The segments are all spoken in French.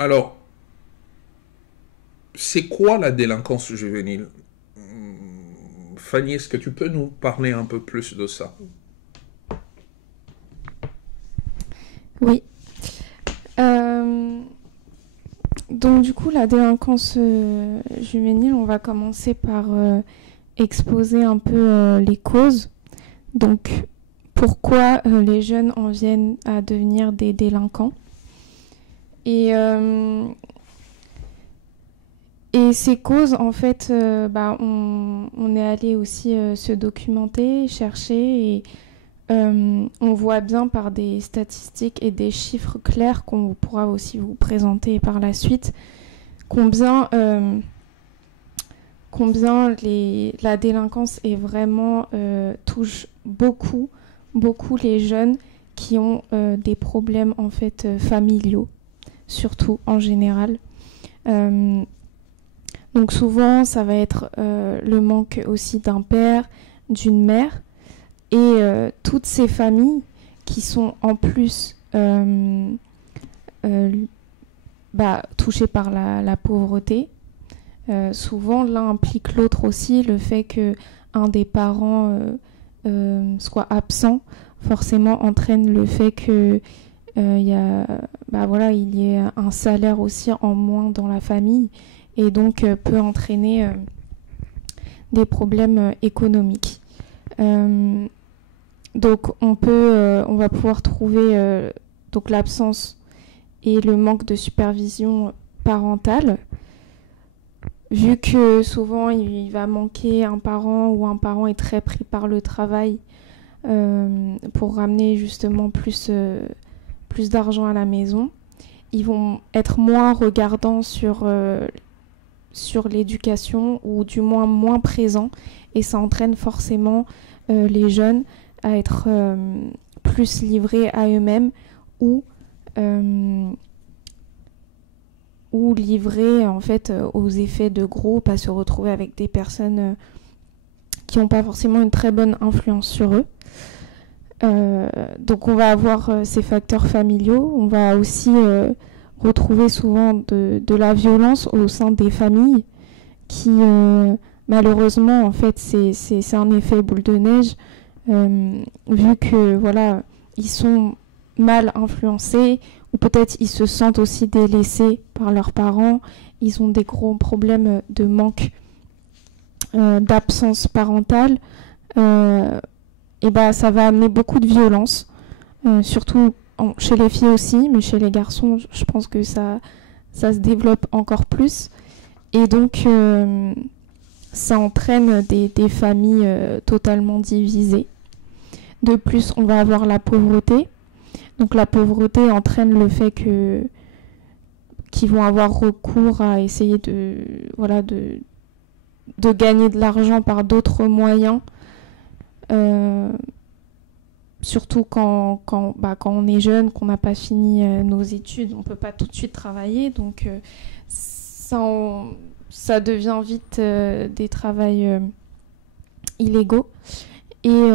Alors, c'est quoi la délinquance juvénile? Fanny, est-ce que tu peux nous parler un peu plus de ça? Oui. Euh, donc du coup, la délinquance juvénile, on va commencer par exposer un peu les causes. Donc, pourquoi les jeunes en viennent à devenir des délinquants. Et, euh, et ces causes, en fait, on est allé aussi se documenter, chercher, et on voit bien par des statistiques et des chiffres clairs qu'on pourra aussi vous présenter par la suite combien la délinquance est vraiment touche beaucoup les jeunes qui ont des problèmes en fait familiaux, surtout en général. Euh, donc souvent, ça va être le manque aussi d'un père, d'une mère, et toutes ces familles qui sont en plus euh, touchées par la pauvreté. Souvent, l'un implique l'autre aussi, le fait que un des parents soit absent, forcément entraîne le fait que il y ait un salaire aussi en moins dans la famille et donc peut entraîner des problèmes économiques. Euh, donc on va pouvoir trouver donc l'absence et le manque de supervision parentale, vu que souvent il va manquer un parent ou un parent est très pris par le travail pour ramener justement plus d'argent à la maison. Ils vont être moins regardants sur l'éducation ou du moins présents et ça entraîne forcément les jeunes à être plus livrés à eux-mêmes ou, euh, ou livrés en fait aux effets de groupe, à se retrouver avec des personnes qui n'ont pas forcément une très bonne influence sur eux. Donc on va avoir ces facteurs familiaux, on va aussi retrouver souvent de la violence au sein des familles qui malheureusement en fait c'est un effet boule de neige vu que voilà ils sont mal influencés ou peut-être ils se sentent aussi délaissés par leurs parents, ils ont des gros problèmes de manque d'absence parentale, et ça va amener beaucoup de violence, surtout chez les filles aussi, mais chez les garçons, je pense que ça se développe encore plus. Et donc, ça entraîne des familles totalement divisées. De plus, on va avoir la pauvreté. Donc, la pauvreté entraîne le fait qu'ils vont avoir recours à essayer de gagner de l'argent par d'autres moyens. Euh, Surtout quand on est jeune, qu'on n'a pas fini nos études, on ne peut pas tout de suite travailler. Donc ça devient vite des travails illégaux et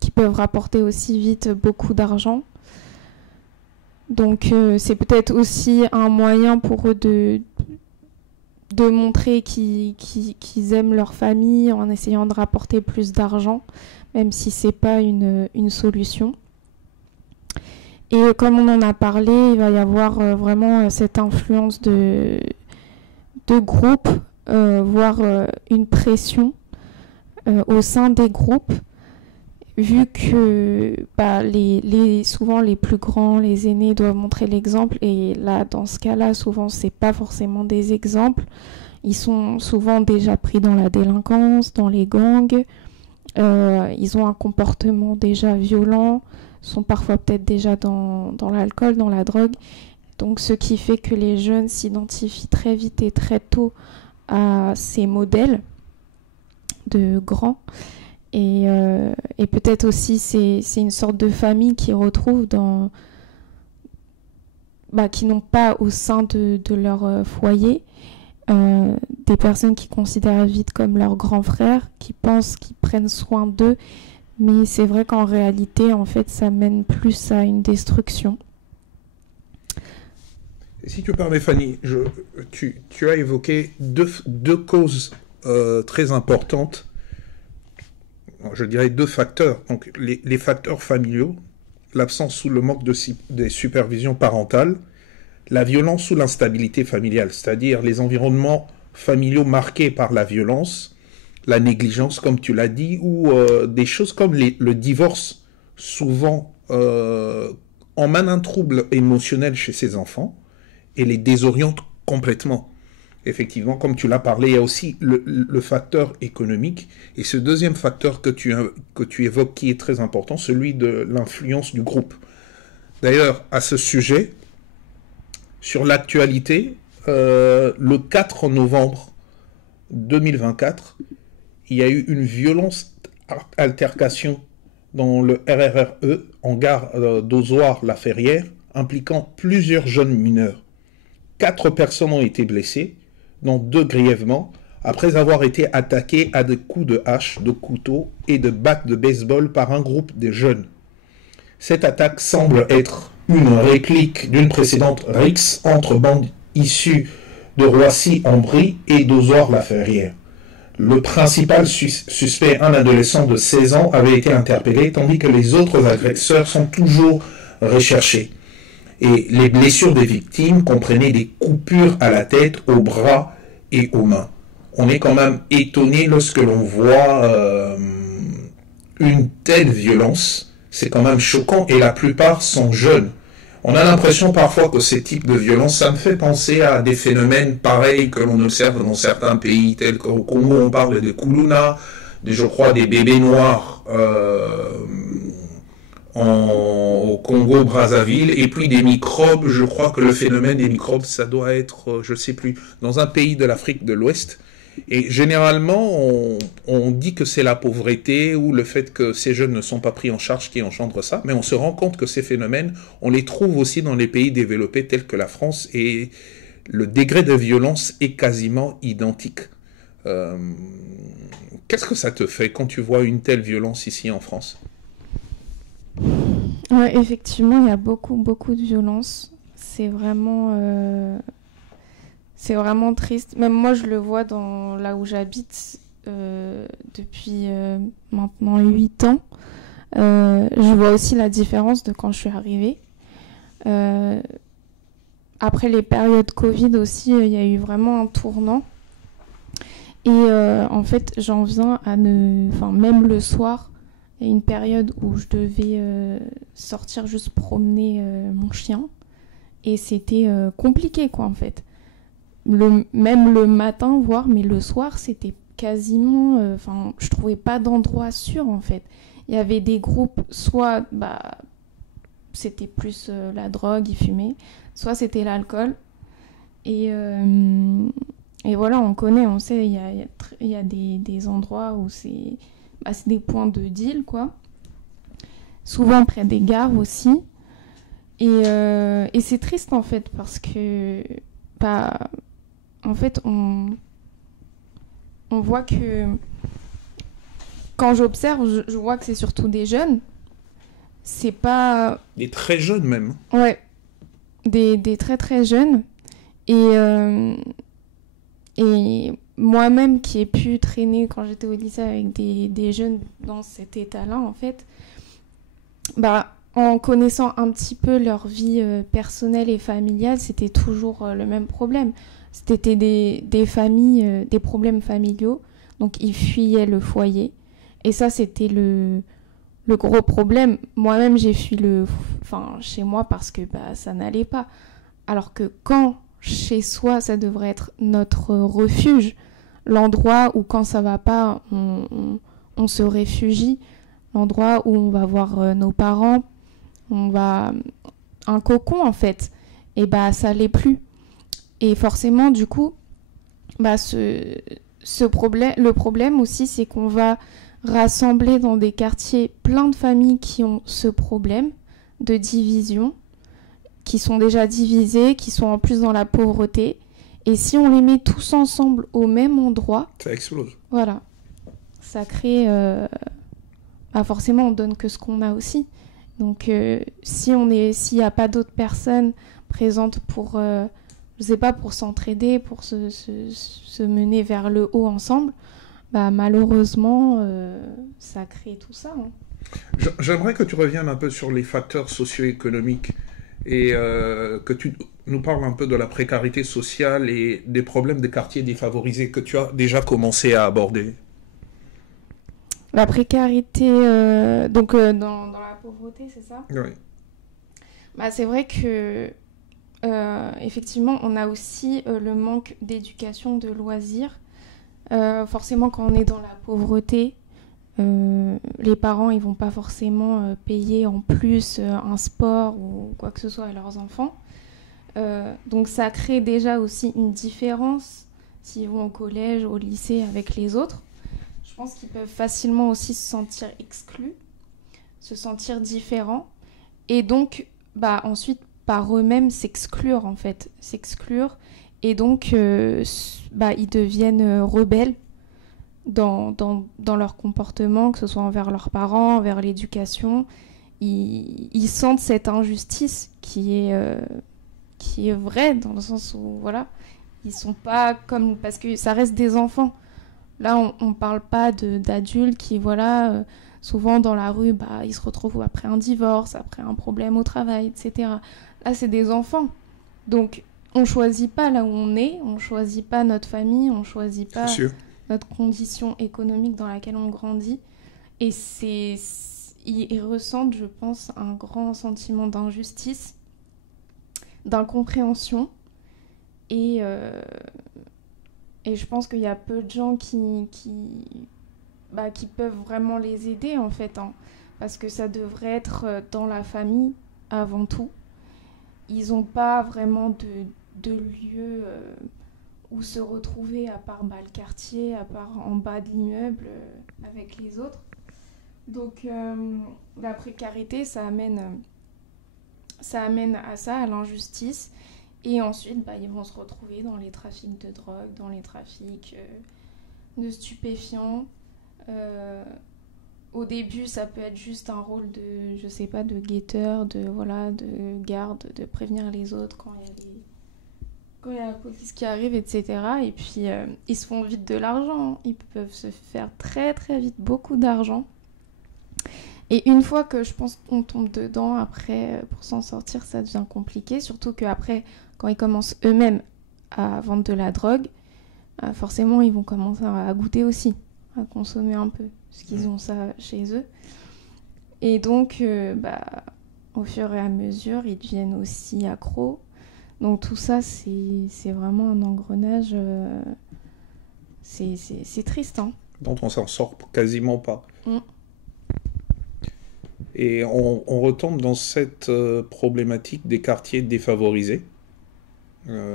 qui peuvent rapporter aussi vite beaucoup d'argent. Donc c'est peut-être aussi un moyen pour eux de montrer qu'ils aiment leur famille en essayant de rapporter plus d'argent, même si c'est pas une solution. Et comme on en a parlé, il va y avoir vraiment cette influence de groupe, voire une pression au sein des groupes, vu que souvent les plus grands, les aînés doivent montrer l'exemple, et là, dans ce cas-là, souvent, c'est pas forcément des exemples. Ils sont souvent déjà pris dans la délinquance, dans les gangs, ils ont un comportement déjà violent, sont parfois peut-être déjà dans l'alcool, dans la drogue. Donc ce qui fait que les jeunes s'identifient très vite et très tôt à ces modèles de grands. Et peut-être aussi c'est une sorte de famille qu'ils retrouvent qui n'ont pas au sein de leur foyer des personnes qui considèrent vite comme leurs grands frères, qui pensent qu'ils prennent soin d'eux, mais c'est vrai qu'en réalité, en fait, ça mène plus à une destruction. Si tu permets, Fanny, tu as évoqué deux causes très importantes, je dirais deux facteurs. Donc, les facteurs familiaux, l'absence ou le manque de supervision parentale, la violence ou l'instabilité familiale, c'est-à-dire les environnements familiaux marqués par la violence, la négligence, comme tu l'as dit, ou des choses comme le divorce, souvent emmène un trouble émotionnel chez ces enfants et les désoriente complètement. Effectivement, comme tu l'as parlé, il y a aussi le facteur économique. Et ce deuxième facteur que tu évoques qui est très important, celui de l'influence du groupe. D'ailleurs, à ce sujet, sur l'actualité, le 4 novembre 2024, il y a eu une violente altercation dans le RRRE en gare d'Ozoir-la-Ferrière, impliquant plusieurs jeunes mineurs. 4 personnes ont été blessées, dont 2 grièvement, après avoir été attaquées à des coups de hache, de couteau et de batte de baseball par un groupe de jeunes. Cette attaque semble être une réplique d'une précédente rixe entre bandes issues de Roissy-en-Brie et d'Ozoir-la-Ferrière. Le principal suspect, un adolescent de 16 ans, avait été interpellé, tandis que les autres agresseurs sont toujours recherchés. Et les blessures des victimes comprenaient des coupures à la tête, aux bras et aux mains. On est quand même étonné lorsque l'on voit une telle violence. C'est quand même choquant et la plupart sont jeunes. On a l'impression parfois que ces types de violences, ça me fait penser à des phénomènes pareils que l'on observe dans certains pays, tels qu'au Congo, on parle de Kuluna, je crois des bébés noirs au Congo-Brazzaville, et puis des microbes, je crois que le phénomène des microbes, ça doit être, je ne sais plus, dans un pays de l'Afrique de l'Ouest. Et généralement, on dit que c'est la pauvreté ou le fait que ces jeunes ne sont pas pris en charge qui engendre ça, mais on se rend compte que ces phénomènes, on les trouve aussi dans les pays développés tels que la France, et le degré de violence est quasiment identique. Qu'est-ce que ça te fait quand tu vois une telle violence ici en France ? Ouais, effectivement, il y a beaucoup de violence. C'est vraiment triste. Même moi, je le vois là où j'habite depuis maintenant 8 ans. Je vois aussi la différence de quand je suis arrivée. Après les périodes Covid aussi, il y a eu vraiment un tournant. Et en fait, j'en viens à même le soir, il y a une période où je devais sortir juste promener mon chien. Et c'était compliqué, quoi, en fait. Même le matin, voire, mais le soir, c'était quasiment... je trouvais pas d'endroit sûr, en fait. Il y avait des groupes, soit c'était plus la drogue, ils fumaient, soit c'était l'alcool. Et voilà, on connaît, on sait, il y a des endroits où c'est des points de deal, quoi. Souvent près des gares aussi. Et c'est triste, en fait, parce que... en fait, on voit que... Quand j'observe, je vois que c'est surtout des jeunes. C'est pas... Des très jeunes, même. Ouais. Des très, très jeunes. Et moi-même, qui ai pu traîner quand j'étais au lycée avec des jeunes dans cet état-là, en fait, en connaissant un petit peu leur vie personnelle et familiale, c'était toujours le même problème. C'était des familles, des problèmes familiaux. Donc, ils fuyaient le foyer. Et ça, c'était le gros problème. Moi-même, j'ai fui chez moi parce que ça n'allait pas. Alors que quand chez soi, ça devrait être notre refuge, l'endroit où quand ça va pas, on se réfugie, l'endroit où on va voir nos parents, on va un cocon en fait. Et ça l'est plus. Et forcément, du coup, le problème aussi, c'est qu'on va rassembler dans des quartiers plein de familles qui ont ce problème de division, qui sont déjà divisées, qui sont en plus dans la pauvreté. Et si on les met tous ensemble au même endroit... Ça explose. Voilà. Ça crée... forcément, on donne que ce qu'on a aussi. Donc, s'il n'y a pas d'autres personnes présentes pour, je sais pas, pour s'entraider, pour se mener vers le haut ensemble, bah, malheureusement, ça crée tout ça. Hein. J'aimerais que tu reviennes un peu sur les facteurs socio-économiques et que tu nous parles un peu de la précarité sociale et des problèmes des quartiers défavorisés que tu as déjà commencé à aborder. La précarité, dans la pauvreté, c'est ça? Oui. Bah, c'est vrai que effectivement, on a aussi le manque d'éducation, de loisirs. Forcément, quand on est dans la pauvreté, les parents, ils vont pas forcément payer en plus un sport ou quoi que ce soit à leurs enfants. Donc ça crée déjà aussi une différence s'ils vont au collège, au lycée avec les autres. Je pense qu'ils peuvent facilement aussi se sentir exclus, se sentir différents et donc bah, ensuite par eux-mêmes s'exclure en fait, s'exclure et donc ils deviennent rebelles dans leur comportement, que ce soit envers leurs parents, envers l'éducation. Ils sentent cette injustice qui est vraie dans le sens où voilà, ils sont pas comme parce que ça reste des enfants. Là, on parle pas d'adultes qui voilà souvent dans la rue, bah ils se retrouvent après un divorce, après un problème au travail, etc. Là, c'est des enfants. Donc on choisit pas là où on est, on choisit pas notre famille, on choisit pas notre condition économique dans laquelle on grandit. Et ils ressentent, je pense, un grand sentiment d'injustice, d'incompréhension. Et je pense qu'il y a peu de gens qui peuvent vraiment les aider, en fait. Hein, parce que ça devrait être dans la famille avant tout. Ils n'ont pas vraiment de lieu où se retrouver à part le quartier, à part en bas de l'immeuble avec les autres. Donc la précarité, ça amène à ça, à l'injustice. Et ensuite, ils vont se retrouver dans les trafics de drogue, dans les trafics de stupéfiants. Au début, ça peut être juste un rôle de, je sais pas, de guetteur, de garde, de prévenir les autres quand il y a la police qui arrive, etc. Et puis, ils se font vite de l'argent. Ils peuvent se faire très, très vite beaucoup d'argent. Et une fois que je pense qu'on tombe dedans, après, pour s'en sortir, ça devient compliqué. Surtout qu'après, quand ils commencent eux-mêmes à vendre de la drogue, forcément, ils vont commencer à goûter aussi, à consommer un peu, parce qu'ils ont ça chez eux. Et donc, au fur et à mesure, ils deviennent aussi accros. Donc tout ça, c'est vraiment un engrenage. C'est triste, hein. Dont on s'en sort quasiment pas. Et on retombe dans cette problématique des quartiers défavorisés.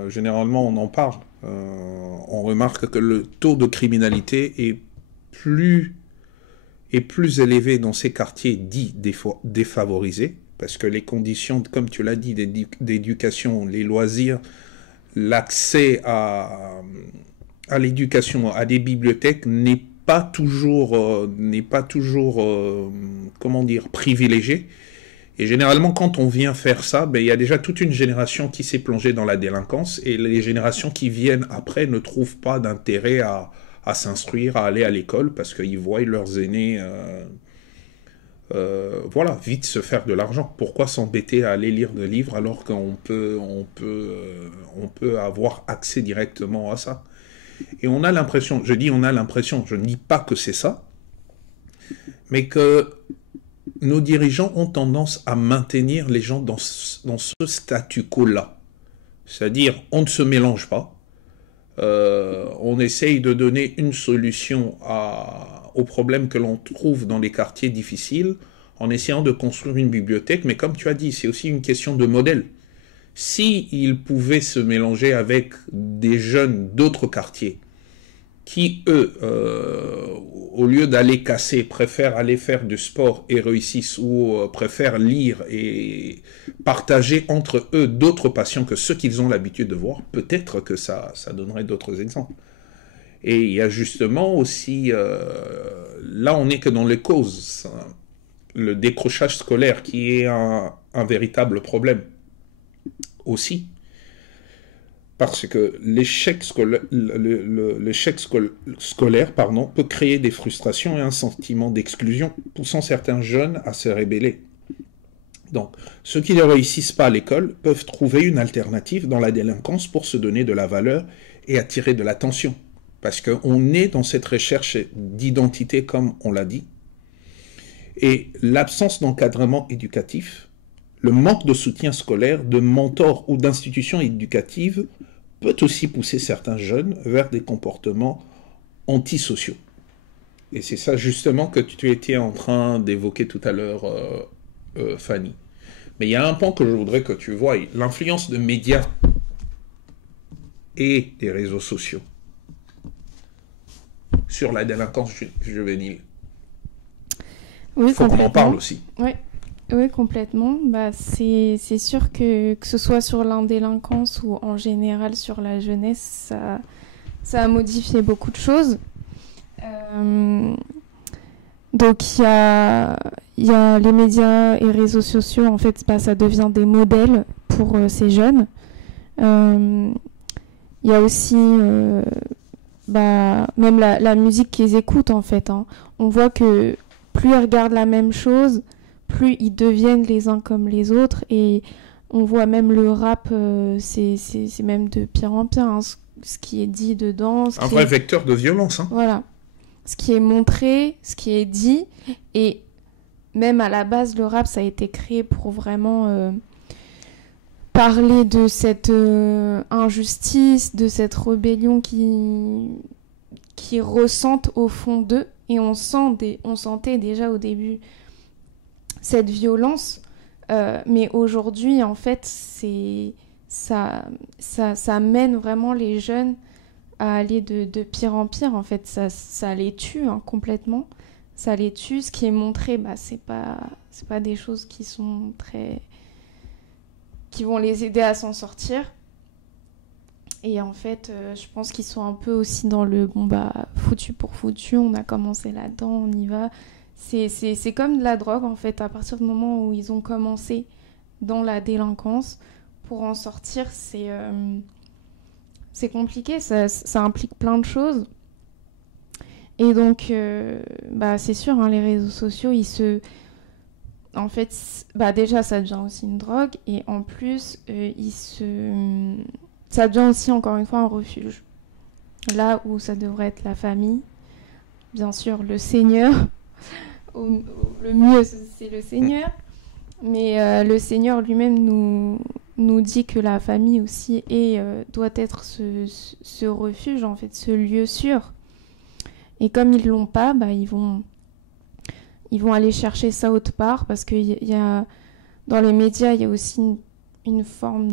Généralement, on en parle. On remarque que le taux de criminalité est plus élevé dans ces quartiers dits défavorisés, parce que les conditions, comme tu l'as dit, d'éducation, les loisirs, l'accès à l'éducation, à des bibliothèques n'est pas toujours privilégié. Et généralement, quand on vient faire ça, il y a déjà toute une génération qui s'est plongée dans la délinquance, et les générations qui viennent après ne trouvent pas d'intérêt à s'instruire, à aller à l'école, parce qu'ils voient leurs aînés vite se faire de l'argent. Pourquoi s'embêter à aller lire des livres alors qu'on peut avoir accès directement à ça? Et on a l'impression, je ne dis pas que c'est ça, mais que nos dirigeants ont tendance à maintenir les gens dans ce statu quo-là. C'est-à-dire, on ne se mélange pas, on essaye de donner une solution aux problèmes que l'on trouve dans les quartiers difficiles, en essayant de construire une bibliothèque, mais comme tu as dit, c'est aussi une question de modèle. S'ils pouvaient se mélanger avec des jeunes d'autres quartiers, qui, eux, au lieu d'aller casser, préfèrent aller faire du sport et réussissent, ou préfèrent lire et partager entre eux d'autres passions que ceux qu'ils ont l'habitude de voir, peut-être que ça donnerait d'autres exemples. Et il y a justement aussi, là on n'est que dans les causes, le décrochage scolaire qui est un véritable problème. aussi. Parce que l'échec scolaire peut créer des frustrations et un sentiment d'exclusion, poussant certains jeunes à se rébeller. Donc, ceux qui ne réussissent pas à l'école peuvent trouver une alternative dans la délinquance pour se donner de la valeur et attirer de l'attention. Parce qu'on est dans cette recherche d'identité, comme on l'a dit. Et l'absence d'encadrement éducatif, le manque de soutien scolaire, de mentors ou d'institutions éducatives peut aussi pousser certains jeunes vers des comportements antisociaux. Et c'est ça justement que tu étais en train d'évoquer tout à l'heure, Fanny. Mais il y a un point que je voudrais que tu vois, l'influence de médias et des réseaux sociaux sur la délinquance juvénile. Oui, il faut qu'on en parle aussi. Oui, complètement. C'est sûr que ce soit sur l'indélinquance ou en général sur la jeunesse, ça a modifié beaucoup de choses. Donc il y a les médias et réseaux sociaux, en fait, ça devient des modèles pour ces jeunes. Il y a aussi même la musique qu'ils écoutent, en fait. On voit que plus ils regardent la même chose, plus ils deviennent les uns comme les autres. Et on voit même le rap, c'est même de pire en pire, hein, ce qui est dit dedans. Un vrai vecteur de violence. Hein. Voilà. Ce qui est montré, ce qui est dit. Et même à la base, le rap, ça a été créé pour vraiment parler de cette injustice, de cette rébellion qui ressentent au fond d'eux. Et on sentait déjà au début cette violence, mais aujourd'hui, en fait, ça mène vraiment les jeunes à aller de pire en pire. En fait, ça les tue, hein, complètement. Ça les tue. Ce qui est montré, c'est pas des choses qui vont les aider à s'en sortir. Et en fait, je pense qu'ils sont un peu aussi dans le foutu pour foutu, on a commencé là-dedans, on y va. C'est comme de la drogue, en fait, à partir du moment où ils ont commencé dans la délinquance, pour en sortir, c'est compliqué, ça implique plein de choses. Et donc, c'est sûr, hein, les réseaux sociaux, en fait, déjà, ça devient aussi une drogue, et en plus, ça devient aussi, encore une fois, un refuge. Là où ça devrait être la famille, bien sûr, le Seigneur, le mieux, c'est le Seigneur, mais le Seigneur lui-même nous dit que la famille aussi doit être ce refuge, en fait, ce lieu sûr. Et comme ils ne l'ont pas, ils vont aller chercher ça autre part, parce que dans les médias, il y a aussi une forme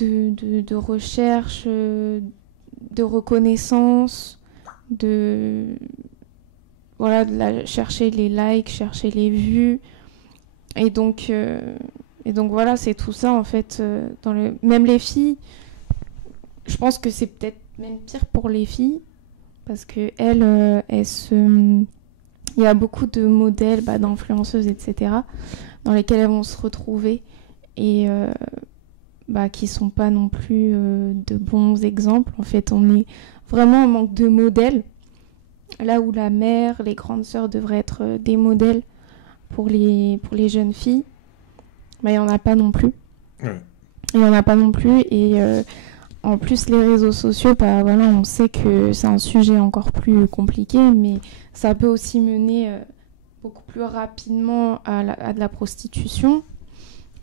de recherche, de reconnaissance, chercher les likes, chercher les vues. Et donc voilà, c'est tout ça, en fait. Même les filles, je pense que c'est peut-être même pire pour les filles, parce qu'elles, il y a beaucoup de modèles, d'influenceuses, etc., dans lesquels elles vont se retrouver, et qui sont pas non plus de bons exemples. En fait, on est vraiment en manque de modèles, là où la mère, les grandes sœurs devraient être des modèles pour les jeunes filles. Il n'y en a pas non plus. Ouais. Il n'y en a pas non plus, et en plus, les réseaux sociaux, on sait que c'est un sujet encore plus compliqué, mais ça peut aussi mener beaucoup plus rapidement à de la prostitution.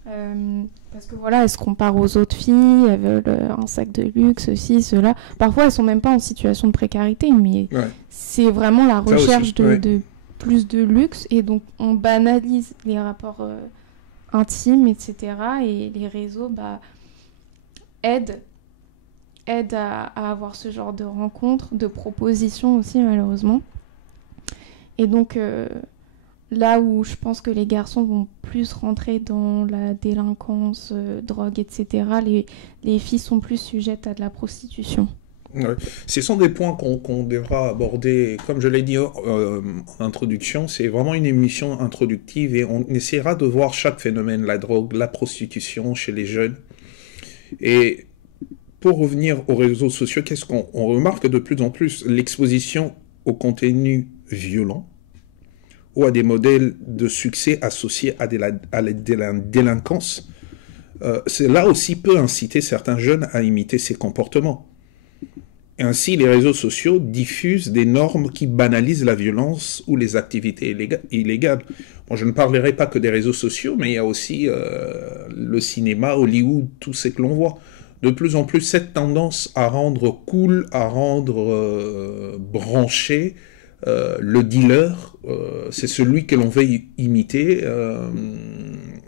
Parce que elles se comparent aux autres filles, elles veulent un sac de luxe, ceci, cela. Parfois, elles sont même pas en situation de précarité, mais c'est vraiment la recherche de plus de luxe, et donc on banalise les rapports intimes, etc. Et les réseaux aident à avoir ce genre de rencontres, de propositions aussi, malheureusement. Et donc là où je pense que les garçons vont plus rentrer dans la délinquance, drogue, etc., les filles sont plus sujettes à de la prostitution. Ouais. Ce sont des points qu'on devra aborder. Comme je l'ai dit en introduction, c'est vraiment une émission introductive et on essaiera de voir chaque phénomène, la drogue, la prostitution chez les jeunes. Et pour revenir aux réseaux sociaux, qu'est-ce qu'on remarque de plus en plus? L'exposition au contenu violent ou à des modèles de succès associés à la délinquance. Cela aussi peut inciter certains jeunes à imiter ces comportements. Ainsi, les réseaux sociaux diffusent des normes qui banalisent la violence ou les activités illégales. Bon, je ne parlerai pas que des réseaux sociaux, mais il y a aussi le cinéma, Hollywood, tout ce que l'on voit. De plus en plus, cette tendance à rendre cool, à rendre branché, le dealer, c'est celui que l'on veut imiter.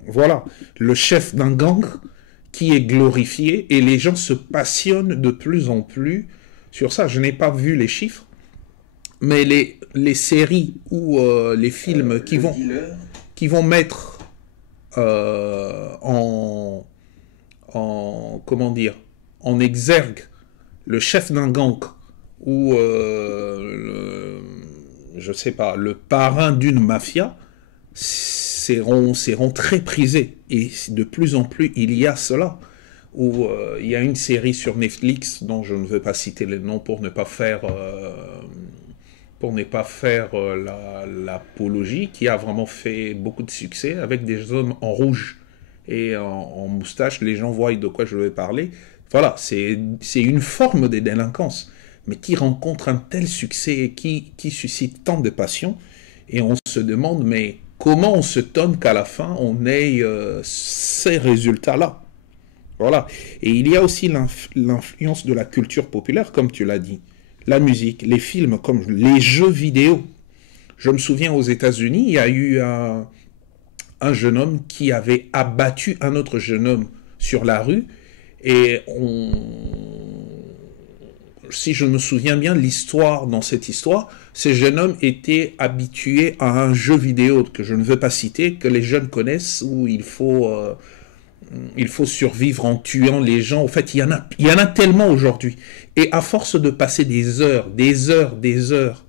Voilà, le chef d'un gang qui est glorifié et les gens se passionnent de plus en plus sur ça. Je n'ai pas vu les chiffres, mais les séries ou les films qui vont mettre comment dire, en exergue le chef d'un gang ou je sais pas, le parrain d'une mafia seront très prisés. Et de plus en plus, il y a cela. Où il y a une série sur Netflix dont je ne veux pas citer le nom pour ne pas faire l'apologie, qui a vraiment fait beaucoup de succès avec des hommes en rouge et en moustache. Les gens voient de quoi je vais parler. Voilà, c'est une forme de délinquance, mais qui rencontre un tel succès et qui suscite tant de passion. Et on se demande, mais comment on se tonne qu'à la fin, on ait ces résultats-là? Voilà. Et il y a aussi l'influence de la culture populaire, comme tu l'as dit. La musique, les films, comme les jeux vidéo. Je me souviens aux États-Unis, il y a eu un jeune homme qui avait abattu un autre jeune homme sur la rue. Et si je me souviens bien, dans cette histoire, ce jeune homme était habitué à un jeu vidéo que je ne veux pas citer, que les jeunes connaissent, où il faut survivre en tuant les gens. En fait, il y en a tellement aujourd'hui. Et à force de passer des heures, des heures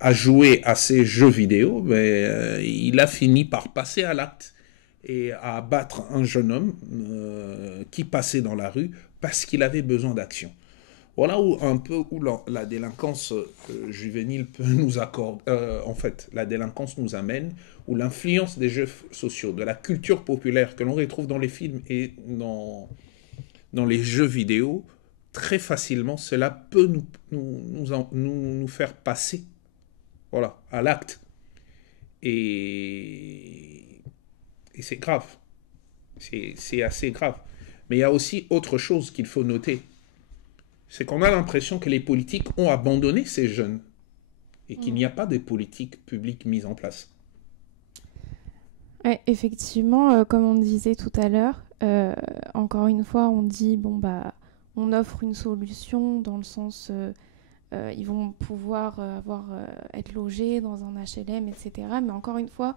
à jouer à ces jeux vidéo, il a fini par passer à l'acte et à abattre un jeune homme qui passait dans la rue parce qu'il avait besoin d'action. Voilà où la délinquance juvénile peut nous accorder. En fait, la délinquance nous amène, où l'influence des jeux sociaux, de la culture populaire que l'on retrouve dans les films et dans les jeux vidéo, très facilement, cela peut nous faire passer, voilà, à l'acte. Et c'est grave. C'est assez grave. Mais il y a aussi autre chose qu'il faut noter. C'est qu'on a l'impression que les politiques ont abandonné ces jeunes et qu'il n'y a pas de politique publique mise en place. Ouais, effectivement, comme on disait tout à l'heure, encore une fois, on dit, on offre une solution dans le sens, ils vont pouvoir être logés dans un HLM, etc. Mais encore une fois,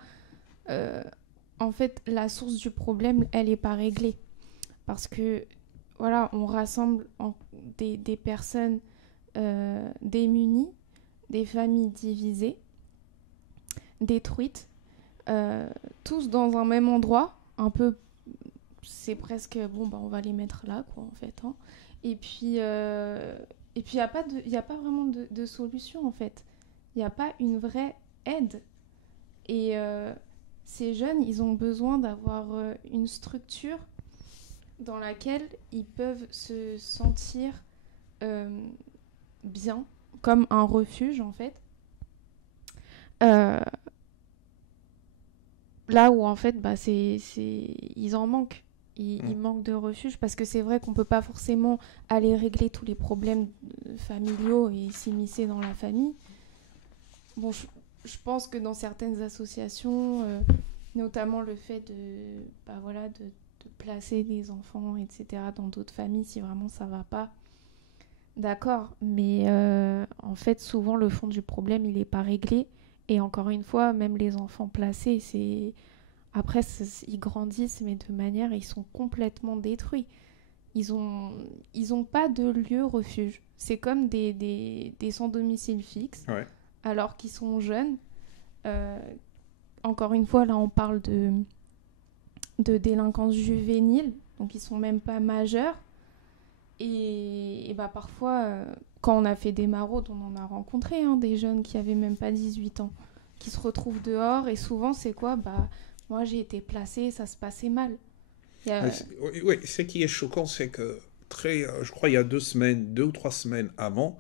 en fait, la source du problème, elle n'est pas réglée. Parce que, voilà, on rassemble des personnes démunies, des familles divisées, détruites, tous dans un même endroit, un peu, c'est presque, on va les mettre là, quoi, en fait. Hein. Et puis, il n'y a pas vraiment de solution, en fait. Il n'y a pas une vraie aide. Et ces jeunes, ils ont besoin d'avoir une structure dans laquelle ils peuvent se sentir bien, comme un refuge en fait. Là où en fait, ils en manquent. Ils manquent de refuge parce que c'est vrai qu'on ne peut pas forcément aller régler tous les problèmes familiaux et s'immiscer dans la famille. Bon, je pense que dans certaines associations, notamment le fait de placer des enfants, etc., dans d'autres familles, si vraiment ça va pas, d'accord. Mais en fait, souvent, le fond du problème, il n'est pas réglé. Et encore une fois, même les enfants placés, après, ils grandissent, mais de manière, ils sont complètement détruits. ils ont pas de lieu refuge. C'est comme des sans domicile fixe, Ouais. alors qu'ils sont jeunes. Encore une fois, là, on parle de délinquance juvénile, donc ils sont même pas majeurs. Et bah parfois, quand on a fait des maraudes, on en a rencontré des jeunes qui avaient même pas 18 ans, qui se retrouvent dehors. Et souvent, c'est quoi? Bah, moi, j'ai été placée, ça se passait mal. Oui, ce qui est choquant, c'est que je crois il y a 2 ou 3 semaines avant,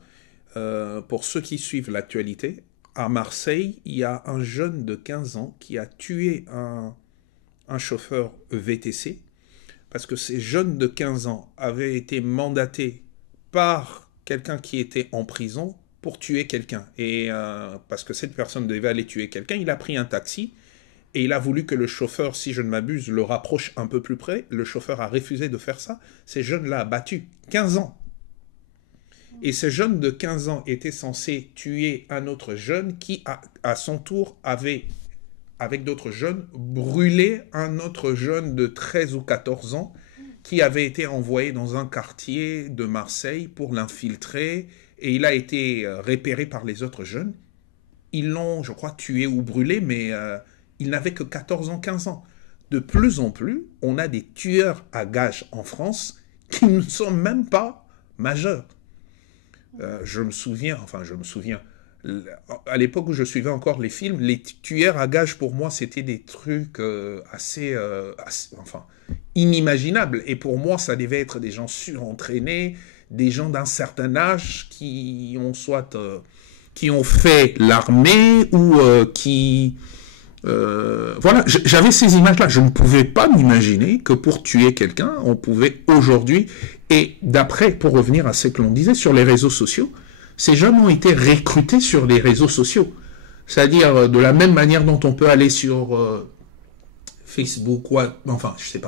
pour ceux qui suivent l'actualité, à Marseille, il y a un jeune de 15 ans qui a tué un chauffeur VTC parce que ces jeunes de 15 ans avaient été mandatés par quelqu'un qui était en prison pour tuer quelqu'un. Et parce que cette personne devait aller tuer quelqu'un, il a pris un taxi et il a voulu que le chauffeur, si je ne m'abuse, le rapproche un peu plus près. Le chauffeur a refusé de faire ça. Ces jeunes-là a battu 15 ans. Et ce jeune de 15 ans était censé tuer un autre jeune qui, à son tour, avait, avec d'autres jeunes, brûlé un autre jeune de 13 ou 14 ans qui avait été envoyé dans un quartier de Marseille pour l'infiltrer. Et il a été repéré par les autres jeunes. Ils l'ont, je crois, tué ou brûlé, mais il n'avait que 14 ans, 15 ans. De plus en plus, on a des tueurs à gages en France qui ne sont même pas majeurs. Je me souviens, à l'époque où je suivais encore les films, les tueurs à gages pour moi c'était des trucs assez inimaginables. Et pour moi, ça devait être des gens surentraînés, des gens d'un certain âge qui ont fait l'armée ou voilà, j'avais ces images-là. Je ne pouvais pas m'imaginer que pour tuer quelqu'un, on pouvait aujourd'hui, et d'après, pour revenir à ce que l'on disait sur les réseaux sociaux, ces jeunes ont été recrutés sur les réseaux sociaux. C'est-à-dire, de la même manière dont on peut aller sur Facebook,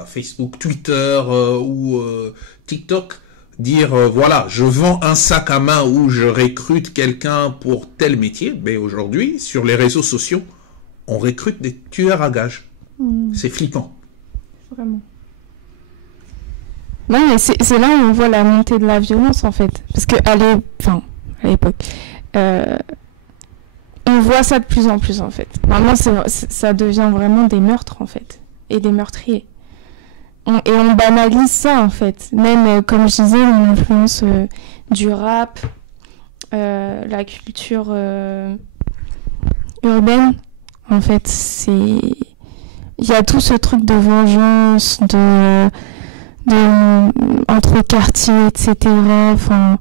Facebook, Twitter ou TikTok, dire, voilà, je vends un sac à main ou je recrute quelqu'un pour tel métier, mais aujourd'hui, sur les réseaux sociaux, on recrute des tueurs à gages. C'est flippant. Vraiment. Non, mais c'est là où on voit la montée de la violence, en fait. Parce qu'à l'époque, on voit ça de plus en plus, en fait. Maintenant, ça devient vraiment des meurtres, en fait. Et des meurtriers. Et on banalise ça, en fait. Même, comme je disais, l'influence du rap, la culture urbaine. En fait, il y a tout ce truc de vengeance, entre quartiers, etc. Enfin,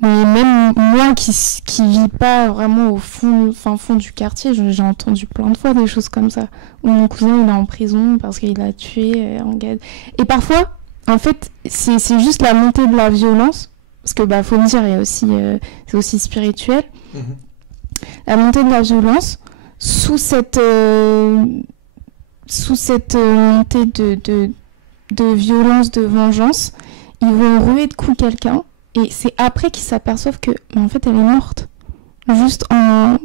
mais même moi qui vis pas vraiment au fin fond du quartier, j'ai entendu plein de fois des choses comme ça. Où mon cousin il est en prison parce qu'il a tué un gars. Et parfois, en fait, c'est juste la montée de la violence, parce que faut me dire, il y a aussi, c'est aussi spirituel. La montée de la violence. Sous cette montée de violence, de vengeance, ils vont ruer de coups quelqu'un et c'est après qu'ils s'aperçoivent que en fait elle est morte. Juste en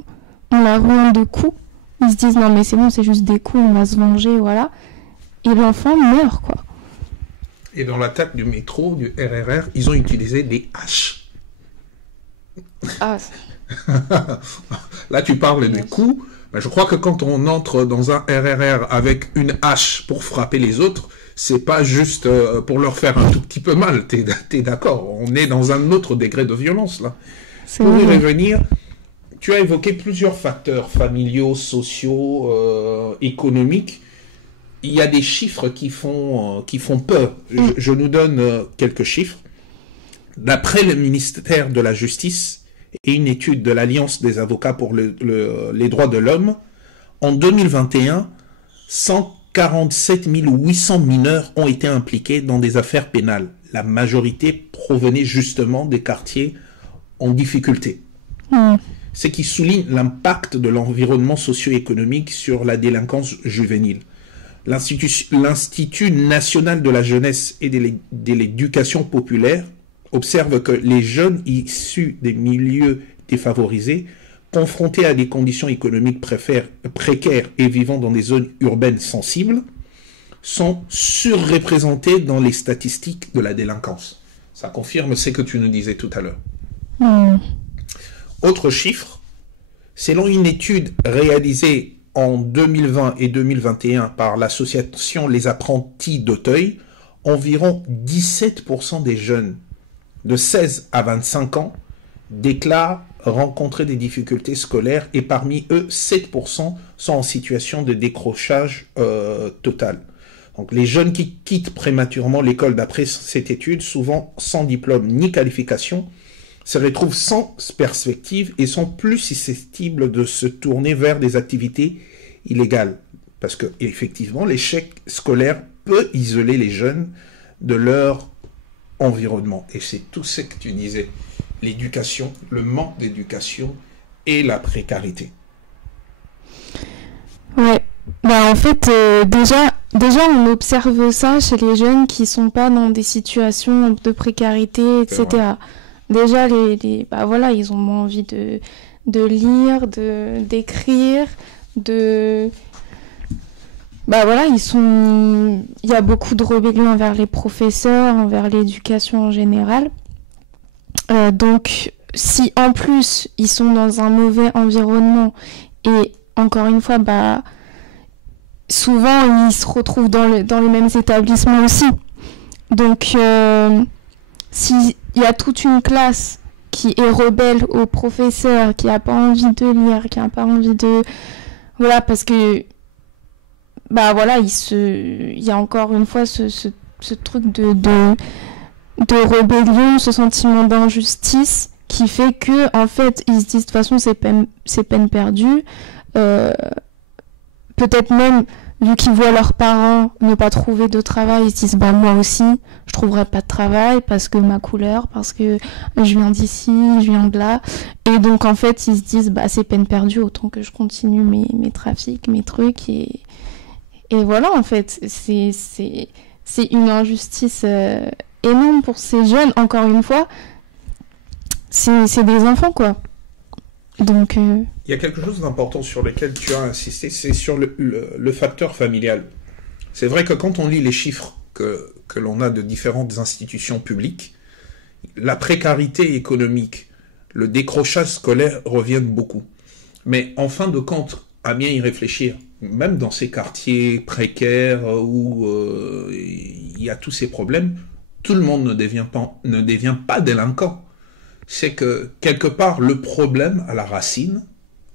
la ruant de coups, ils se disent non mais c'est bon, c'est juste des coups, on va se venger, voilà. Et l'enfant meurt, quoi. Et dans l'attaque du métro, du RER, ils ont utilisé des haches. Ah. Là tu parles des coups. Je crois que quand on entre dans un RER avec une hache pour frapper les autres, c'est pas juste pour leur faire un tout petit peu mal. T'es d'accord? On est dans un autre degré de violence, là. Pour y revenir, tu as évoqué plusieurs facteurs familiaux, sociaux, économiques. Il y a des chiffres qui font peur. Je nous donne quelques chiffres. D'après le ministère de la Justice, et une étude de l'Alliance des avocats pour les droits de l'homme, en 2021, 147 800 mineurs ont été impliqués dans des affaires pénales. La majorité provenait justement des quartiers en difficulté. Ce qui souligne l'impact de l'environnement socio-économique sur la délinquance juvénile. L'Institut national de la jeunesse et de l'éducation populaire observe que les jeunes issus des milieux défavorisés, confrontés à des conditions économiques précaires et vivant dans des zones urbaines sensibles, sont surreprésentés dans les statistiques de la délinquance. Ça confirme ce que tu nous disais tout à l'heure. Autre chiffre, selon une étude réalisée en 2020 et 2021 par l'association Les Apprentis d'Auteuil, environ 17% des jeunes de 16 à 25 ans déclarent rencontrer des difficultés scolaires et parmi eux, 7% sont en situation de décrochage total. Donc les jeunes qui quittent prématurément l'école d'après cette étude, souvent sans diplôme ni qualification, se retrouvent sans perspective et sont plus susceptibles de se tourner vers des activités illégales. Parce que, effectivement, l'échec scolaire peut isoler les jeunes de leur environnement. Et c'est tout ce que tu disais. L'éducation, le manque d'éducation et la précarité. Ouais. Bah, en fait, déjà, on observe ça chez les jeunes qui sont pas dans des situations de précarité, etc. Déjà, bah voilà, ils ont moins envie de lire, d'écrire, bah voilà, il y a beaucoup de rébellion envers les professeurs, envers l'éducation en général. Donc, si en plus, ils sont dans un mauvais environnement, et encore une fois, bah, souvent, ils se retrouvent dans les mêmes établissements aussi. Donc, s'il y a toute une classe qui est rebelle aux professeurs, qui n'a pas envie de lire, qui n'a pas envie de... Voilà, parce que... Bah voilà, il y a encore une fois ce truc de rébellion, ce sentiment d'injustice qui fait que, en fait, ils se disent, de toute façon, c'est peine perdue. Peut-être même, vu qu'ils voient leurs parents ne pas trouver de travail, ils se disent, bah moi aussi, je trouverai pas de travail parce que ma couleur, parce que je viens d'ici, je viens de là. Et donc, en fait, ils se disent, bah c'est peine perdue, autant que je continue mes trafics, mes trucs. Et voilà, en fait, c'est une injustice énorme pour ces jeunes. Encore une fois, c'est des enfants, quoi. Donc, il y a quelque chose d'important sur lequel tu as insisté, c'est sur le facteur familial. C'est vrai que quand on lit les chiffres que l'on a de différentes institutions publiques, la précarité économique, le décrochage scolaire reviennent beaucoup. Mais en fin de compte, à bien y réfléchir, même dans ces quartiers précaires où il y a tous ces problèmes, tout le monde ne devient pas délinquant. C'est que, quelque part, le problème à la racine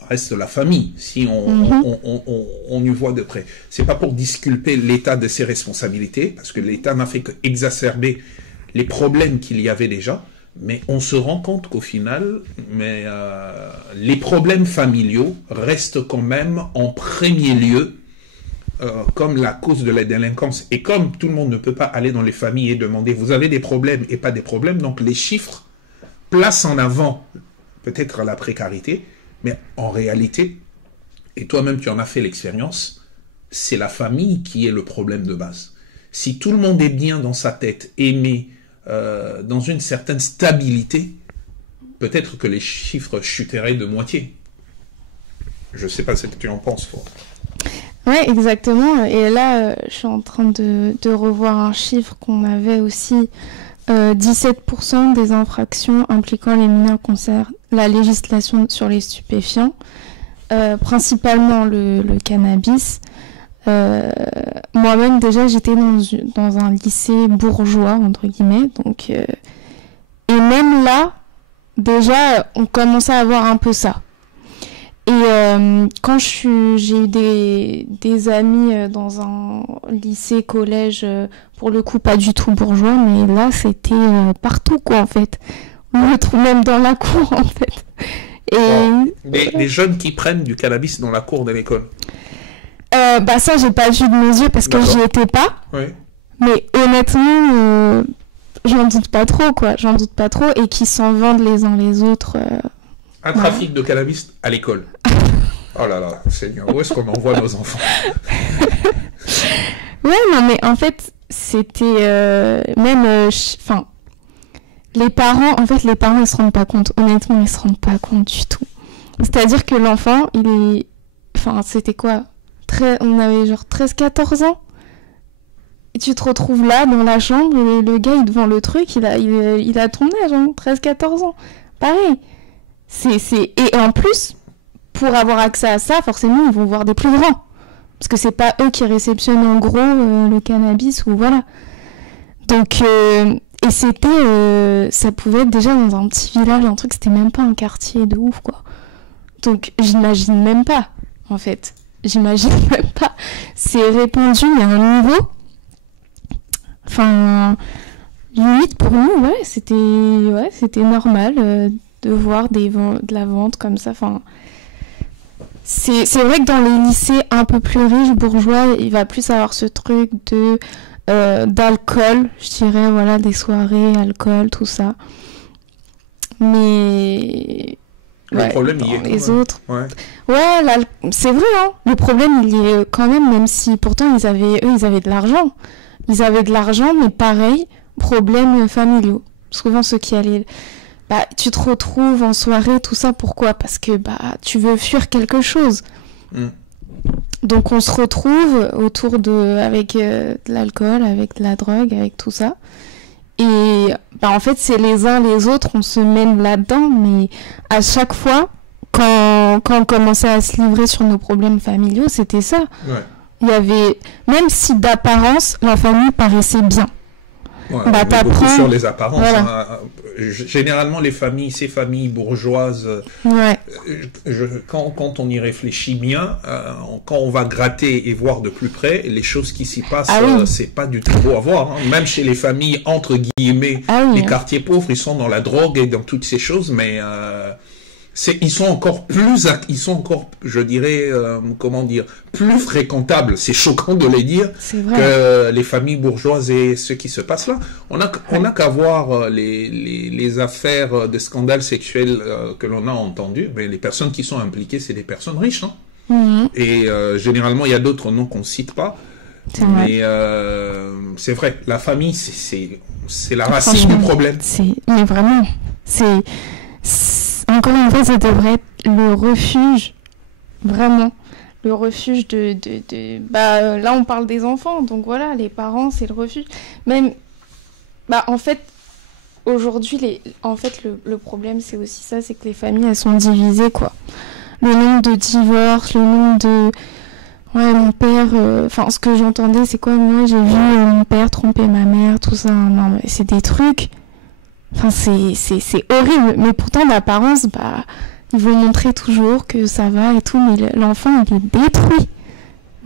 reste la famille, si on y voit de près. C'est pas pour disculper l'État de ses responsabilités, parce que l'État n'a fait qu'exacerber les problèmes qu'il y avait déjà, mais on se rend compte qu'au final, les problèmes familiaux restent quand même en premier lieu comme la cause de la délinquance. Et comme tout le monde ne peut pas aller dans les familles et demander « vous avez des problèmes et pas des problèmes », donc les chiffres place en avant peut-être la précarité, mais en réalité, et toi-même tu en as fait l'expérience, c'est la famille qui est le problème de base. Si tout le monde est bien dans sa tête, aimé, dans une certaine stabilité, peut-être que les chiffres chuteraient de moitié. Je ne sais pas ce que tu en penses, Ford. Oui, exactement. Et là, je suis en train de revoir un chiffre qu'on avait aussi. 17% des infractions impliquant les mineurs concernent la législation sur les stupéfiants, principalement le cannabis. Moi-même, déjà, j'étais dans un lycée bourgeois, entre guillemets, donc, et même là, déjà, on commençait à avoir un peu ça. Et quand j'ai eu des amis dans un lycée, collège, pour le coup pas du tout bourgeois, mais là c'était partout, quoi, en fait. On le trouve même dans la cour, en fait. Et des jeunes qui prennent du cannabis dans la cour de l'école. Bah ça, j'ai pas vu de mes yeux parce que j'y étais pas. Oui. Mais honnêtement, j'en doute pas trop, quoi. J'en doute pas trop, et qui s'en vendent les uns les autres. Un trafic de cannabis à l'école. Oh là là, Seigneur, où est-ce qu'on envoie nos enfants? Ouais, non, mais en fait, c'était même... Enfin, les parents, ils se rendent pas compte. Honnêtement, ils se rendent pas compte du tout. C'est-à-dire que l'enfant, il est... Enfin, c'était quoi? On avait genre 13-14 ans. Et tu te retrouves là, dans la chambre, et le gars, il devant le truc, il a ton âge, hein, 13-14 ans. Pareil. Et en plus, pour avoir accès à ça, forcément, ils vont voir des plus grands. Parce que c'est pas eux qui réceptionnent en gros le cannabis, ou voilà. Donc, et c'était... ça pouvait être déjà dans un petit village, un truc, c'était même pas un quartier de ouf, quoi. Donc, j'imagine même pas, en fait. J'imagine même pas. C'est répandu, mais à un niveau... Enfin, limite pour nous, c'était normal de voir de la vente comme ça. Enfin, c'est vrai que dans les lycées un peu plus riches, bourgeois, il va plus avoir ce truc d'alcool, je dirais, voilà, des soirées, alcool, tout ça. Mais... Le problème, il y est les autres. Ouais, là, c'est vrai, hein. Le problème, il y est quand même si pourtant, ils avaient de l'argent. Ils avaient de l'argent, mais pareil, problèmes familiaux. Souvent, ceux qui allaient... tu te retrouves en soirée, tout ça, pourquoi ? Parce que tu veux fuir quelque chose. Donc, on se retrouve autour avec de l'alcool, avec de la drogue, avec tout ça. Et en fait, c'est les uns les autres, on se mène là-dedans, mais à chaque fois, quand on commençait à se livrer sur nos problèmes familiaux, c'était ça. Ouais. Il y avait, même si d'apparence, la famille paraissait bien. Ouais, on est beaucoup sur les apparences. Voilà. Hein. Généralement, ces familles bourgeoises, quand on y réfléchit bien, quand on va gratter et voir de plus près, les choses qui s'y passent, c'est pas du tout beau à voir. Hein. Même chez les familles, entre guillemets, les quartiers pauvres, ils sont dans la drogue et dans toutes ces choses, mais... ils sont encore, je dirais, plus fréquentables. C'est choquant de les dire que les familles bourgeoises et ce qui se passe là. On a qu'à voir les affaires de scandales sexuels que l'on a entendues. Mais les personnes qui sont impliquées, c'est des personnes riches, hein. Mm-hmm. Et généralement, il y a d'autres noms qu'on cite pas. Mais c'est vrai, la famille, c'est la racine du problème. Mais vraiment, encore une fois, ça devrait être le refuge, vraiment, le refuge là, on parle des enfants, donc voilà, les parents, c'est le refuge. Même, en fait, aujourd'hui, le problème, c'est aussi ça, c'est que les familles, elles sont divisées, quoi. Le nombre de divorces, le nombre de... Ouais, mon père... ce que j'entendais, c'est quoi ? Moi, j'ai vu mon père tromper ma mère, tout ça. Non, mais c'est des trucs... Enfin, c'est horrible, mais pourtant d'apparence, ils vont montrer toujours que ça va et tout, mais l'enfant, il est détruit,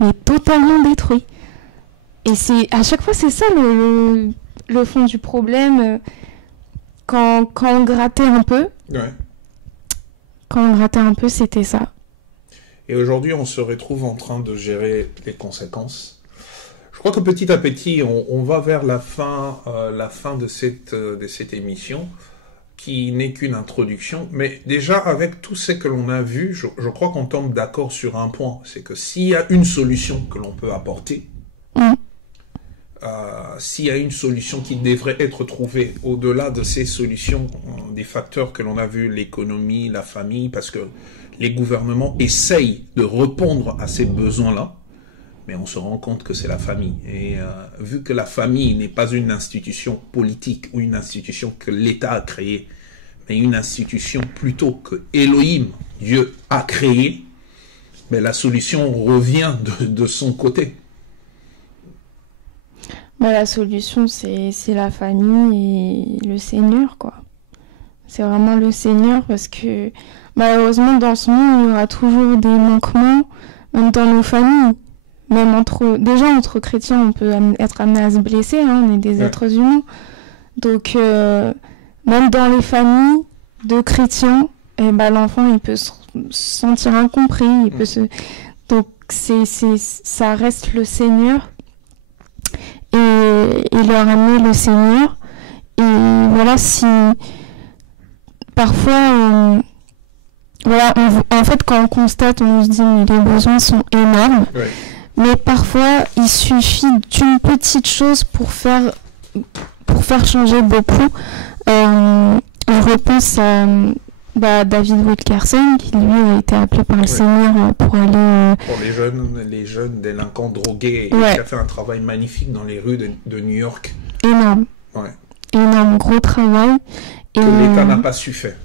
mais totalement détruit. Et à chaque fois, c'est ça le fond du problème. Quand on grattait un peu, c'était ça. Et aujourd'hui, on se retrouve en train de gérer les conséquences. Je crois que petit à petit, on va vers la fin de cette émission, qui n'est qu'une introduction. Mais déjà, avec tout ce que l'on a vu, je crois qu'on tombe d'accord sur un point. C'est que s'il y a une solution que l'on peut apporter, s'il y a une solution qui devrait être trouvée au-delà de ces solutions, des facteurs que l'on a vus, l'économie, la famille, parce que les gouvernements essayent de répondre à ces besoins-là, mais on se rend compte que c'est la famille. Et vu que la famille n'est pas une institution politique ou une institution que l'État a créée, mais une institution plutôt que Elohim, Dieu, a créée, mais la solution revient de son côté. La solution, c'est la famille et le Seigneur, quoi. C'est vraiment le Seigneur, parce que malheureusement, dans ce monde, il y aura toujours des manquements, même dans nos familles. Même entre chrétiens, on peut être amené à se blesser, hein, on est des êtres humains. Donc, même dans les familles de chrétiens, l'enfant, il peut se sentir incompris, donc ça reste le Seigneur, et leur amener le Seigneur. Et voilà, si parfois, en fait, quand on constate, on se dit, mais les besoins sont énormes. Ouais. Mais parfois, il suffit d'une petite chose pour faire changer beaucoup. Je repense à David Wilkerson, qui lui a été appelé par le Seigneur pour aller... Pour les jeunes délinquants drogués, qui a fait un travail magnifique dans les rues de New York. Énorme. Ouais. Énorme, gros travail. Que l'État n'a pas su faire.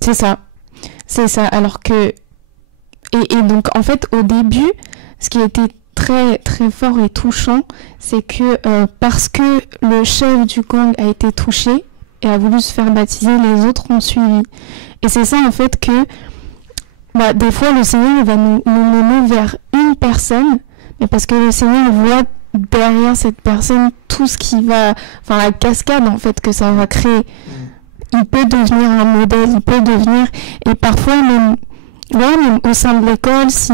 C'est ça. C'est ça. Alors que... Et donc, en fait, au début, ce qui était très, très fort et touchant, c'est que parce que le chef du gang a été touché et a voulu se faire baptiser, les autres ont suivi. Et c'est ça, en fait, que des fois, le Seigneur va nous mener vers une personne, mais parce que le Seigneur voit derrière cette personne tout ce qui va... Enfin, la cascade, en fait, que ça va créer. Il peut devenir un modèle, il peut devenir... Et parfois, même au sein de l'école, si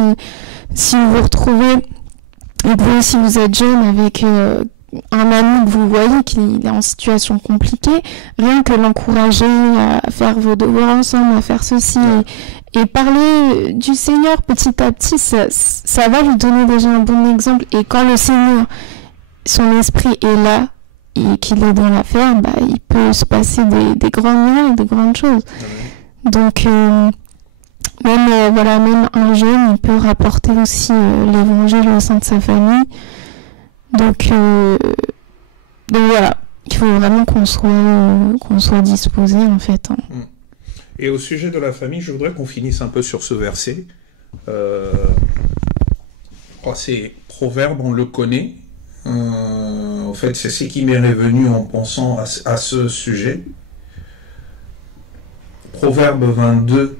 vous vous retrouvez... Et puis, si vous êtes jeune avec... un ami que vous voyez qu'il est en situation compliquée, rien que l'encourager à faire vos devoirs ensemble, à faire ceci, et parler du Seigneur petit à petit, ça va lui donner déjà un bon exemple. Et quand le Seigneur, son esprit est là, et qu'il est dans l'affaire, il peut se passer des grands miracles, des grandes choses. Donc, même un jeune, il peut rapporter aussi l'évangile au sein de sa famille. Donc voilà, il faut vraiment qu'on soit disposé en fait. Et au sujet de la famille, je voudrais qu'on finisse un peu sur ce verset. C'est Proverbe, on le connaît. En fait, c'est ce qui m'est revenu en pensant à ce sujet. Proverbe 22,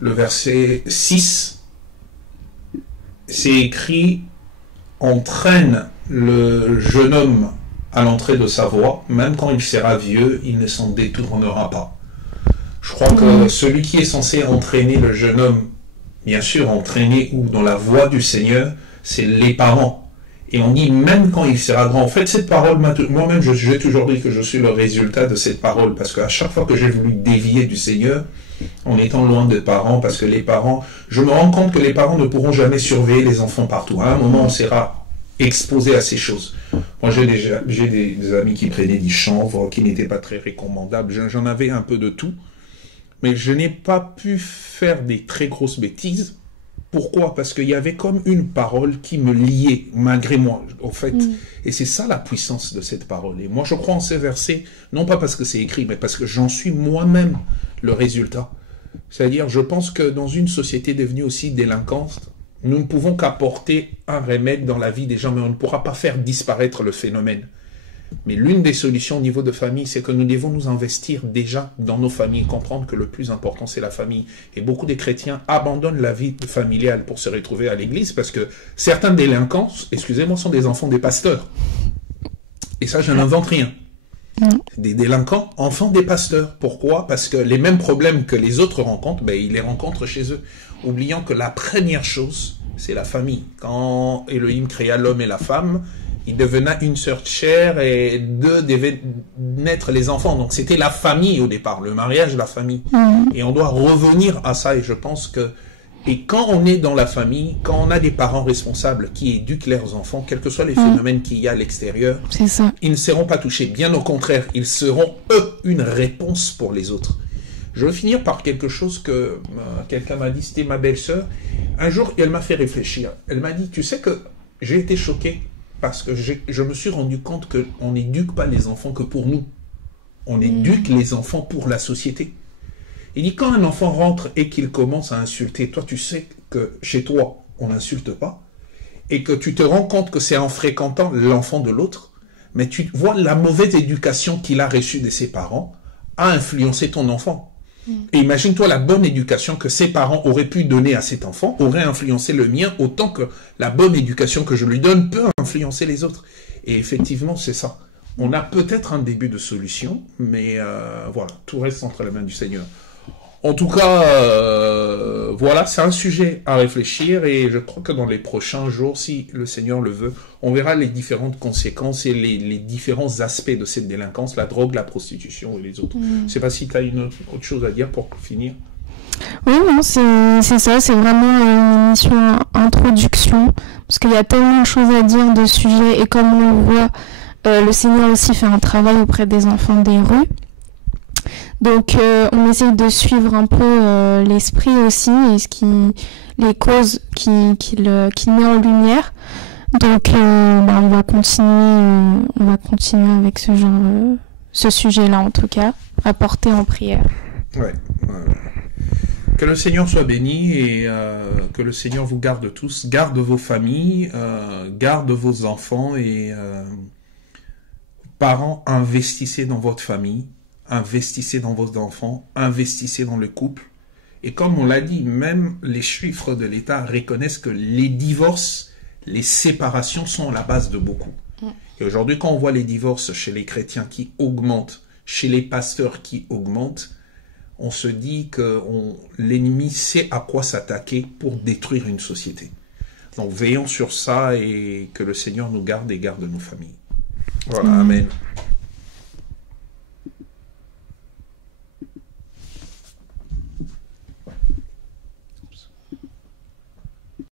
le verset 6, c'est écrit: entraîne le jeune homme à l'entrée de sa voie, même quand il sera vieux, il ne s'en détournera pas. Je crois que celui qui est censé entraîner le jeune homme, bien sûr entraîner ou dans la voie du Seigneur, c'est les parents. Et on dit même quand il sera grand. En fait, cette parole, moi-même, j'ai toujours dit que je suis le résultat de cette parole, parce qu'à chaque fois que j'ai voulu dévier du Seigneur, en étant loin des parents, parce que les parents, je me rends compte que les parents ne pourront jamais surveiller les enfants partout. À un moment, on sera exposé à ces choses. Moi, j'ai des amis qui prenaient du chanvre, qui n'étaient pas très recommandables. J'en avais un peu de tout. Mais je n'ai pas pu faire des très grosses bêtises. Pourquoi? Parce qu'il y avait comme une parole qui me liait, malgré moi, en fait. Et c'est ça la puissance de cette parole. Et moi, je crois en ces versets, non pas parce que c'est écrit, mais parce que j'en suis moi-même le résultat. C'est-à-dire, je pense que dans une société devenue aussi délinquante, nous ne pouvons qu'apporter un remède dans la vie des gens, mais on ne pourra pas faire disparaître le phénomène. Mais l'une des solutions au niveau de famille, c'est que nous devons nous investir déjà dans nos familles, comprendre que le plus important, c'est la famille. Et beaucoup de chrétiens abandonnent la vie familiale pour se retrouver à l'église, parce que certains délinquants, excusez-moi, sont des enfants des pasteurs. Et ça, je n'invente rien. Des délinquants, enfants des pasteurs. Pourquoi? Parce que les mêmes problèmes que les autres rencontrent, ils les rencontrent chez eux. Oubliant que la première chose, c'est la famille. Quand Elohim créa l'homme et la femme, il devenait une sœur chair et d'eux devaient naître les enfants. Donc c'était la famille au départ, le mariage, la famille. Et on doit revenir à ça, et je pense que... Et quand on est dans la famille, quand on a des parents responsables qui éduquent leurs enfants, quels que soient les phénomènes qu'il y a à l'extérieur, ils ne seront pas touchés. Bien au contraire, ils seront, eux, une réponse pour les autres. Je veux finir par quelque chose que quelqu'un m'a dit, c'était ma belle-sœur. Un jour, elle m'a fait réfléchir. Elle m'a dit, tu sais que j'ai été choqué parce que je me suis rendu compte qu'on n'éduque pas les enfants que pour nous. On éduque les enfants pour la société. Il dit, quand un enfant rentre et qu'il commence à insulter, toi tu sais que chez toi, on n'insulte pas, et que tu te rends compte que c'est en fréquentant l'enfant de l'autre, mais tu vois la mauvaise éducation qu'il a reçue de ses parents a influencé ton enfant. Et imagine-toi la bonne éducation que ses parents auraient pu donner à cet enfant, aurait influencé le mien, autant que la bonne éducation que je lui donne peut influencer les autres. Et effectivement, c'est ça. On a peut-être un début de solution, mais voilà, tout reste entre les mains du Seigneur. En tout cas, voilà, c'est un sujet à réfléchir, et je crois que dans les prochains jours, si le Seigneur le veut, on verra les différentes conséquences et les différents aspects de cette délinquance, la drogue, la prostitution et les autres. Je ne sais pas si tu as une autre chose à dire pour finir. Oui, non, c'est ça, c'est vraiment une émission introduction, parce qu'il y a tellement de choses à dire de ce sujet, et comme on le voit, le Seigneur aussi fait un travail auprès des enfants des rues. Donc on essaye de suivre un peu l'esprit aussi et les causes qu'il met en lumière. Donc on va continuer avec ce sujet-là en tout cas, à porter en prière. Ouais. Que le Seigneur soit béni et que le Seigneur vous garde tous, garde vos familles, garde vos enfants et parents, investissez dans votre famille, investissez dans vos enfants, investissez dans le couple. Et comme on l'a dit, même les chiffres de l'État reconnaissent que les divorces, les séparations sont la base de beaucoup. Et aujourd'hui, quand on voit les divorces chez les chrétiens qui augmentent, chez les pasteurs qui augmentent, on se dit que l'ennemi sait à quoi s'attaquer pour détruire une société. Donc veillons sur ça et que le Seigneur nous garde et garde nos familles. Voilà, amen.